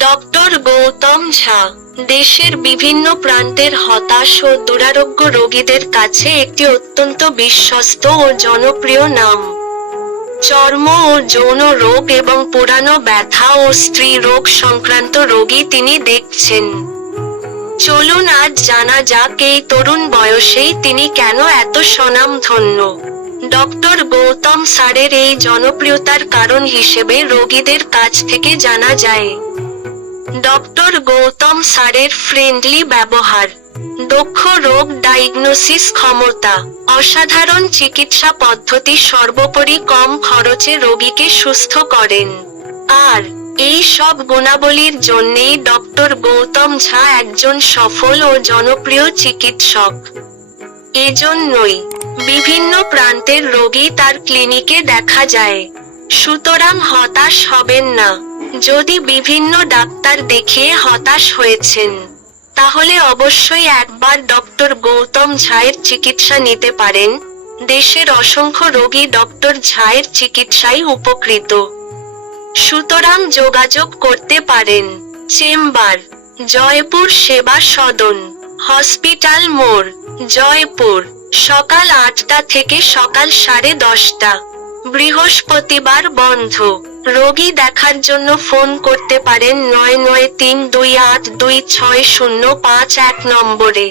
Doctor Gautam ঝা, দেশের বিভিন্ন প্রান্তের হতাশ ও দুরারোগ্য রোগীদের কাছে একটি অত্যন্ত বিশ্বস্ত ও জনপ্রিয় নাম। চর্ম ও যৌন রোগ এবং পুরানো ব্যথা ও স্ত্রী রোগ সংক্রান্ত রোগী তিনি দেখছেন। চলুন আজ জানা যাক এই তরুণ বয়সেই তিনি কেন এত স্বনামধন্য। ডক্টর গৌতম স্যারের এই জনপ্রিয়তার কারণ হিসেবে রোগীদের কাছ থেকে জানা যায়। ডক্টর গৌতম স্যারের ফ্রেন্ডলি ব্যবহার, দক্ষ রোগ ডায়াগনোসিস ক্ষমতা, অসাধারণ চিকিৎসা পদ্ধতি সর্বোপরি কম খরচে রোগীকে সুস্থ করেন। আর এই সব গুণাবলীর জন্যেই ডক্টর গৌতম ঝা একজন সফল ও জনপ্রিয় চিকিৎসক। এজন্যই বিভিন্ন প্রান্তের রোগী তার ক্লিনিকে দেখা যায়। সুতরাং হতাশ হবেন না। যদি বিভিন্ন ডাক্তার দেখিয়ে হতাশ হয়েছেন, তাহলে অবশ্যই একবার ডক্টর গৌতম ঝায়ের চিকিৎসা নিতে পারেন। দেশের অসংখ্য রোগী ডক্টর ঝায়ের চিকিৎসায় উপকৃত। সুতরাং যোগাযোগ করতে পারেন। চেম্বার, জয়পুর সেবা সদন, হসপিটাল মোড়, জয়পুর, সকাল আটটা থেকে সকাল সাড়ে দশটা। বৃহস্পতিবার বন্ধ। রোগী দেখার জন্য ফোন করতে পারেন নয় নয় তিন দুই আট দুই ছয় শূন্য পাঁচ এক নম্বরে।